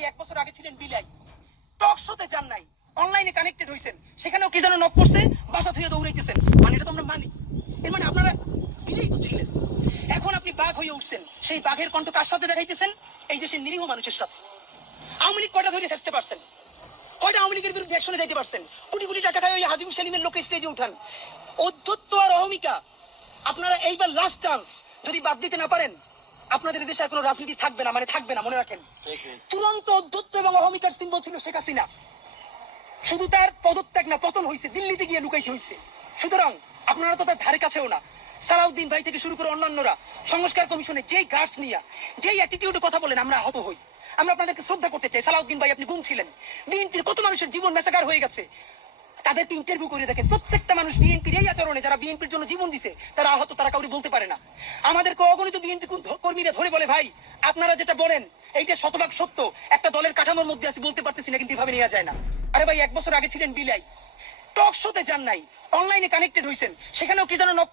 ভাই 1 বছর আগে ছিলেন বিলাই, টক শোতে যান নাই, অনলাইনে কানেক্টেড হইছেন, সেখানেও কি যেন নক করছে, বাসা থেকে দৌড়াইতেছেন। মানে এটা তো আমরা মানি, এর মানে আপনারা বিলাই তো ছিলেন। এখন আপনি বাঘ হয়ে উঠছেন, সেই বাঘের কণ্ঠ কার সাথে দেখাইতেছেন? এই দেশের নিরীহ মানুষের সাথে। আওয়ামী লীগ কয়টা ধরে ফেসতে পারছেন? কয়টা আওয়ামী লীগের বিরুদ্ধে অ্যাকশনে যাইতে পারছেন? কোটি কোটি টাকা খায় ওই হাজিবুল সেলিমের লোকের স্টেজে উঠান। অধ্যত্ব আর অহমিকা, আপনারা এইবার লাস্ট চান্স, যদি বাদ দিতে না পারেন আপনাদের দেশে আর কোনো রাজনীতি থাকবে না, মানে থাকবে না, মনে রাখেন। চূড়ান্ত অধ্যত্ব এবং অহমিকার সিম্বল ছিল শেখ হাসিনা। শুধু তার পদত্যাগ না, পতন হয়েছে, দিল্লিতে গিয়ে লুকাইতে হয়েছে। সুতরাং আপনারা তো তার ধারে কাছেও না। সালাউদ্দিন ভাই থেকে শুরু করে অন্যান্যরা সংস্কার কমিশনে যেই গার্ডস নিয়ে, যেই অ্যাটিটিউডে কথা বলেন, আমরা আহত হই। আমরা আপনাদেরকে শ্রদ্ধা করতে চাই। সালাউদ্দিন ভাই, আপনি গুম ছিলেন, বিএনপির কত মানুষের জীবন মেসাকার হয়ে গেছে, তাদেরকে ইন্টারভিউ করে দেখেন। প্রত্যেকটা মানুষ বিএনপির এই আচরণে, যারা বিএনপির জন্য জীবন দিছে, তারা আহত, তারা কাউরি বলতে পারে না। আমাদেরকে অগণিত বিএনপি কর্মীরা ধরে বলে, ভাই আপনারা যেটা বলেন এইটা শতভাগ সত্য, একটা দলের কাঠামোর মধ্যে আছে, বলতে পারতেছি না, কিন্তু এভাবে নেওয়া যায় না। আরে ভাই 1 বছর আগে ছিলেন বিলাই, টক শোতে যান নাই, অনলাইনে কানেক্টেড হইছেন, সেখানেও কি যেন নক